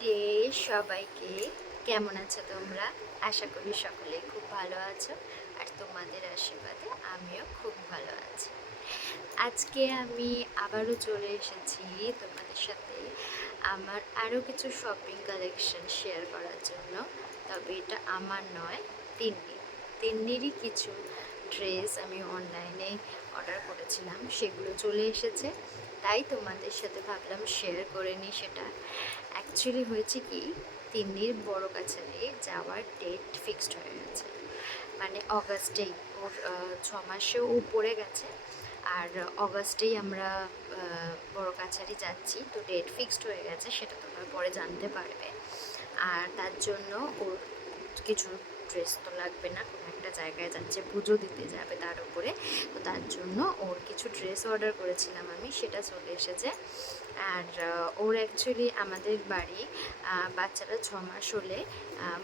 Day সবাইকে। কেমন আছো তোমরা? আশা করি সকলে খুব ভালো আছো, আর তোমাদের আশীর্বাদে আমিও খুব ভালো আছি। আজকে আমি আবারও চলে এসেছি তোমাদের সাথে আমার আরও কিছু শপিং কালেকশন শেয়ার করার জন্য। তবে এটা আমার নয়, তিন্নিরই কিছু ড্রেস আমি অনলাইনে অর্ডার করেছিলাম, সেগুলো চলে এসেছে। তাই তোমাদের সাথে ভাবলাম শেয়ার করে নিই সেটা। অ্যাকচুয়ালি হয়েছে কি, তিন্নির বড় কাছারি যাওয়ার ডেট ফিক্সড হয়ে গেছে, মানে অগাস্টেই। ওর 6 মাসেও ও পড়ে গেছে, আর অগাস্টেই আমরা বড় কাছারি যাচ্ছি। তো ডেট ফিক্সড হয়ে গেছে, সেটা তোমরা পরে জানতে পারবে। আর তার জন্য ওর কিছু ড্রেস তো লাগবে না, কোনো একটা জায়গায় যাচ্ছে, পুজো দিতে যাবে তার উপরে। তো তার জন্য ওর কিছু ড্রেস অর্ডার করেছিলাম আমি, সেটা চলে এসেছে। আর ওর অ্যাকচুয়ালি আমাদের বাড়ি বাচ্চারা 6 মাস হলে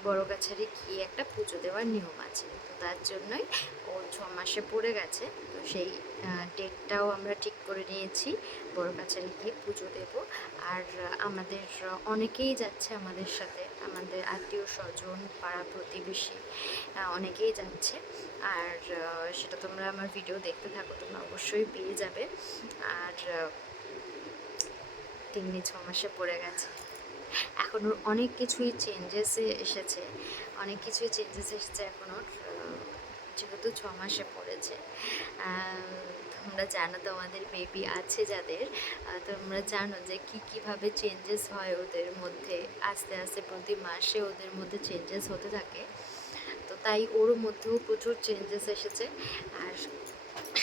বড় কাছারি গিয়ে একটা পুজো দেওয়ার নিয়ম আছে। তো তার জন্যই ও 6 মাসে পড়ে গেছে। তো সেই ডেটটাও আমরা ঠিক করে নিয়েছি, বড় কাছারি গিয়ে পুজো দেব। আর আমাদের অনেকেই যাচ্ছে আমাদের সাথে, আমাদের আত্মীয় স্বজন, পাড়া প্রতিবেশী অনেকেই যাচ্ছে। আর সেটা তোমরা আমার ভিডিও দেখতে থাকো, তোমরা অবশ্যই পেয়ে যাবে। আর তিন্নি 6 মাসে পড়ে গেছে, এখন ওর অনেক কিছুই চেঞ্জেস এসেছে, এখন ওর, যেহেতু 6 মাসে পড়েছে। তোমরা জানো, তোমাদের বেবি আছে যাদের, তোমরা জানো যে কীভাবে চেঞ্জেস হয় ওদের মধ্যে। আস্তে আস্তে প্রতি মাসে ওদের মধ্যে চেঞ্জেস হতে থাকে। তো তাই ওর মধ্যেও প্রচুর চেঞ্জেস এসেছে। আর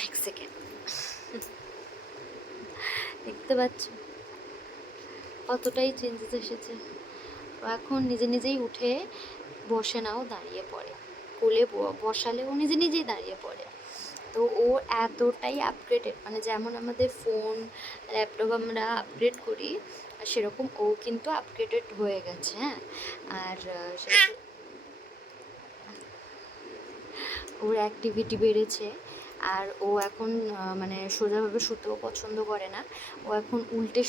এক সেকেন্ড, দেখতে পাচ্ছ কতটাই চেঞ্জেস এসেছে। ও এখন নিজে নিজেই উঠে বসে নাও, দাঁড়িয়ে পড়ে। কোলে বসালে ও নিজে নিজেই দাঁড়িয়ে পড়ে। তো ও এতটাই আপগ্রেডেড, মানে যেমন আমাদের ফোন, ল্যাপটপ আমরা আপগ্রেড করি, সেরকম ও কিন্তু আপগ্রেডেড হয়ে গেছে। হ্যাঁ, আর ওর অ্যাক্টিভিটি বেড়েছে। আর ও এখন মানে সোজাভাবে শুতেও পছন্দ করে না, ও এখন উল্টে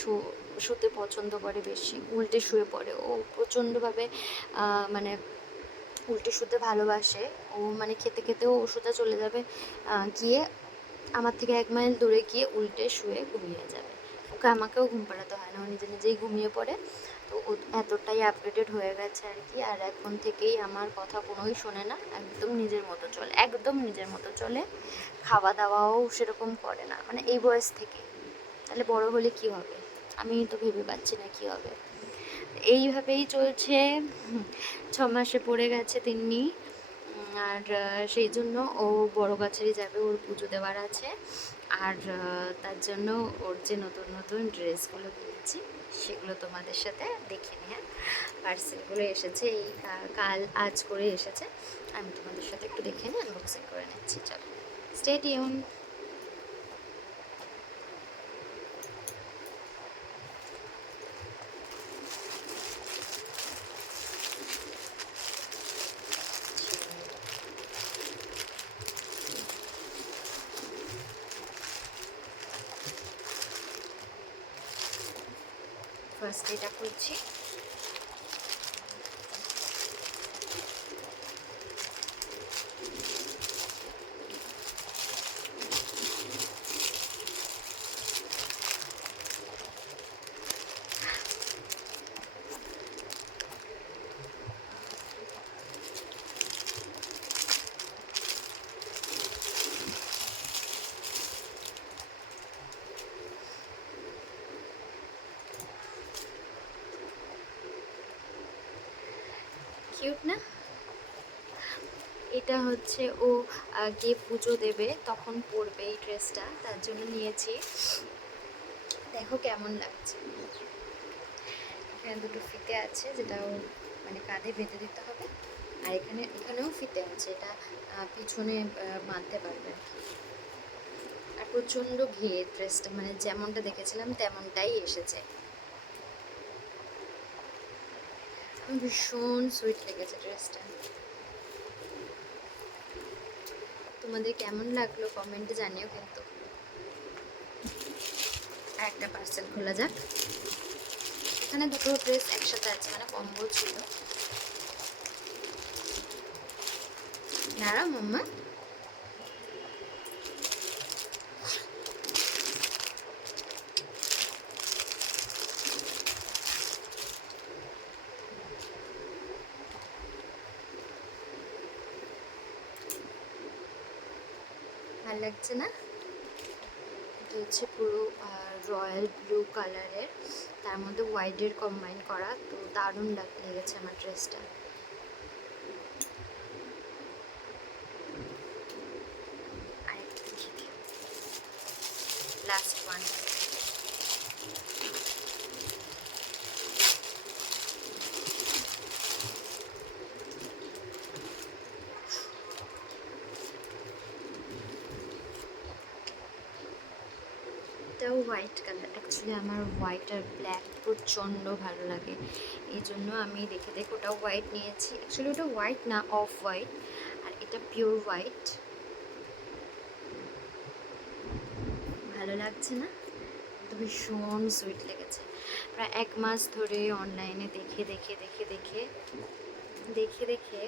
শুতে পছন্দ করে, বেশি উল্টে শুয়ে পড়ে ও প্রচণ্ডভাবে। মানে উল্টে শুতে ভালোবাসে ও, মানে খেতে খেতেও ও সোজা চলে যাবে, গিয়ে আমার থেকে 1 মাইল দূরে গিয়ে উল্টে শুয়ে ঘুমিয়ে যাবে। ওকে আমাকেও ঘুম পাড়াতে হয় না, ও নিজে নিজেই ঘুমিয়ে পড়ে। তো ও এতটাই আপডেটেড হয়ে গেছে আর কি। আর এখন থেকেই আমার কথা কোনোই শোনে না, একদম নিজের মতো চলে, একদম নিজের মতো চলে। খাওয়া দাওয়াও সেরকম করে না, মানে এই বয়স থেকে। তাহলে বড় হলে কি হবে, আমি তো ভেবে পাচ্ছি না কি হবে। এইভাবেই চলছে। 6 মাসে পড়ে গেছে তিন্নি। আর সেই জন্য ও বড় গাছেরই যাবে, ওর পুজো দেওয়ার আছে। আর তার জন্য ওর যে নতুন নতুন ড্রেসগুলো কিনেছি, সেগুলো তোমাদের সাথে দেখে নিয়ে, পার্সেলগুলো এসেছে এই আজ করে এসেছে। আমি তোমাদের সাথে একটু দেখে নিয়ে আনবক্সিং করে নিচ্ছি। চলো, স্টে টিউন। ফার্স্ট এটা খুলছি। কিউট না? এটা হচ্ছে ও গিয়ে পুজো দেবে তখন পরবে এই ড্রেসটা, তার জন্য নিয়েছি। দেখো কেমন লাগছে। এখানে দুটো ফিতে আছে, যেটা ও মানে কাঁধে বেঁধে দিতে হবে। আর এখানেও ফিতে আছে, এটা পিছনে বাঁধতে পারবে। আর প্রচণ্ড ঘের ড্রেসটা, মানে যেমনটা দেখেছিলাম তেমনটাই এসেছে। আমার ভীষণ সুইট লেগেছে ড্রেসটা। তোমাদের কেমন লাগলো কমেন্টে জানিও কিন্তু। আর একটা পার্সেল খোলা যাক। এখানে দুটো ড্রেস একসাথে আছে, মানে কম্বো ছিল। দাঁড়া মাম্মা, ভালো লাগছে না? এটা হচ্ছে পুরো রয়্যাল ব্লু কালারের, তার মধ্যে হোয়াইটের কম্বাইন করা, তো দারুণ লেগেছে আমার ড্রেসটা। আরেকটা দেখিয়ে দিই, লাস্ট ওয়ান। এটাও হোয়াইট কালার। অ্যাকচুয়ালি আমার হোয়াইট আর ব্ল্যাক প্রচণ্ড ভালো লাগে, এই জন্য আমি দেখে দেখে ওটাও হোয়াইট নিয়েছি। অ্যাকচুয়ালি ওটা হোয়াইট না, অফ হোয়াইট, আর এটা পিওর হোয়াইট। ভালো লাগছে না? তো ভীষণ সুইট লেগেছে। প্রায় 1 মাস ধরে অনলাইনে দেখে দেখে দেখে দেখে দেখে দেখে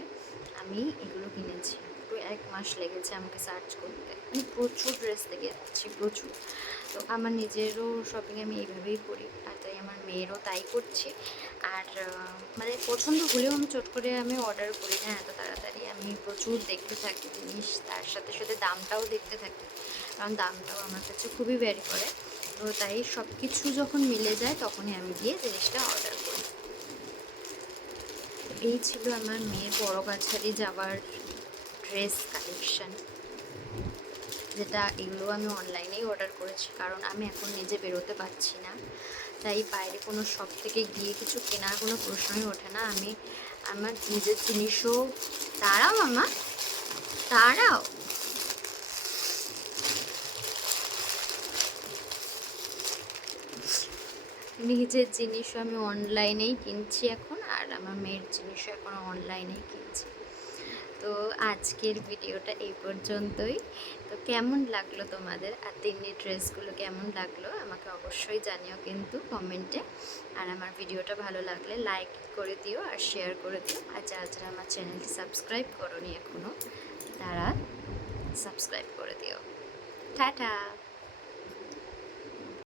আমি এগুলো কিনেছি। পুরো 1 মাস লেগেছে আমাকে সার্চ করতে। আমি প্রচুর ড্রেস দেখেছি, প্রচুর। তো আমার নিজেরও শপিং আমি এইভাবেই করি, আর তাই আমার মেয়েরও তাই করছি। আর মানে পছন্দ হলেও আমি চট করে আমি অর্ডার করি না এত তাড়াতাড়ি। আমি প্রচুর দেখতে থাকি জিনিস, তার সাথে সাথে দামটাও দেখতে থাকি, কারণ দামটাও আমার কাছে খুবই ভ্যারি করে। তো তাই সব কিছু যখন মিলে যায় তখনই আমি গিয়ে জিনিসটা অর্ডার করি। এই ছিল আমার মেয়ের বড় কাছারি যাওয়ার ড্রেস কালেকশন, যেটা এগুলো আমি অনলাইনেই অর্ডার করেছি, কারণ আমি এখন নিজে বেরোতে পারছি না। তাই বাইরে কোনো শপ থেকে গিয়ে কিছু কেনার কোনো প্রশ্নই ওঠে না। আমি আমার নিজের জিনিসও, দাঁড়াও মামা, দাঁড়াও, নিজের জিনিসও আমি অনলাইনেই কিনছি এখন, আর আমার মেয়ের জিনিসও এখন অনলাইনেই কিনছি। তো আজকের ভিডিওটা এই পর্যন্তই। তো কেমন লাগলো তোমাদের, আর তিন্নি ড্রেসগুলো কেমন লাগলো আমাকে অবশ্যই জানিও কিন্তু কমেন্টে। আর আমার ভিডিওটা ভালো লাগলে লাইক করে দিও আর শেয়ার করে দিও। আর যারা যারা আমার চ্যানেলটি সাবস্ক্রাইব করোনি এখনও, তারা সাবস্ক্রাইব করে দিও। টাটা।